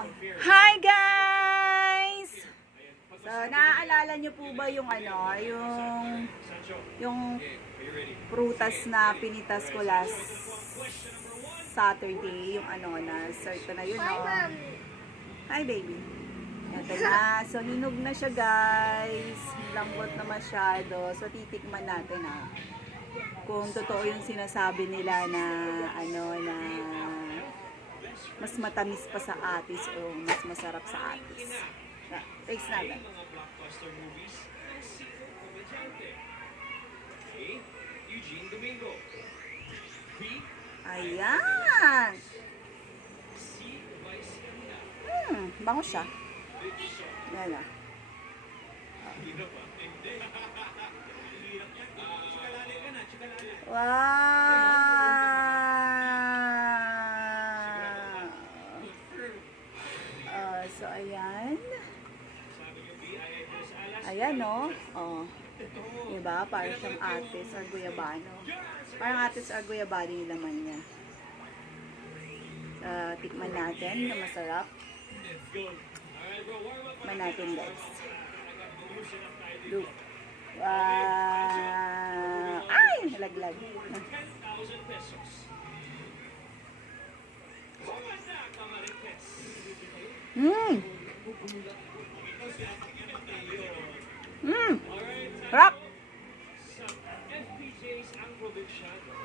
Hi guys! So, naaalala nyo po ba yung yung prutas na pinitas ko last Saturday, yung na-start ko na yun, no? Hi baby! Ito na. So, hinog na siya guys. Lambot na masyado. So, titikman natin kung totoo yung sinasabi nila na na mas matamis pa sa atis o mas masarap sa atis. Taste natin. Ayan! Bango siya. Yan na. Wow! So, ayan. Ayan, no? Oh. Diba? Parang siyang atis or guyabano. Parang atis or guyabano yung laman niya. Tikman natin na masarap. Tikman natin, guys. Look. Wow! Ay! Nalaglag. Sarap!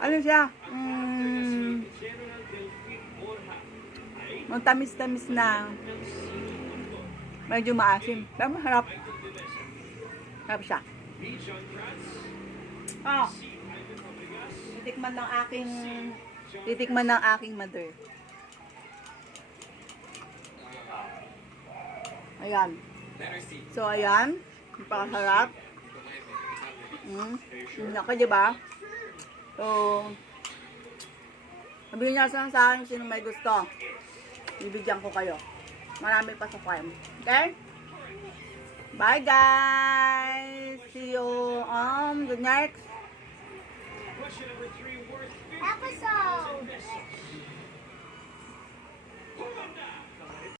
Ano siya? Tamis-tamis na. Medyo maasim. Pero masarap. Sarap siya. Titikman ng aking mother. Ayan. So, ayan. Napakasarap. Naka, diba? So, sabihin niya sa akin sino may gusto. Bibigyan ko kayo. Marami pa sa farm. Okay? Bye guys! See you on the next episode.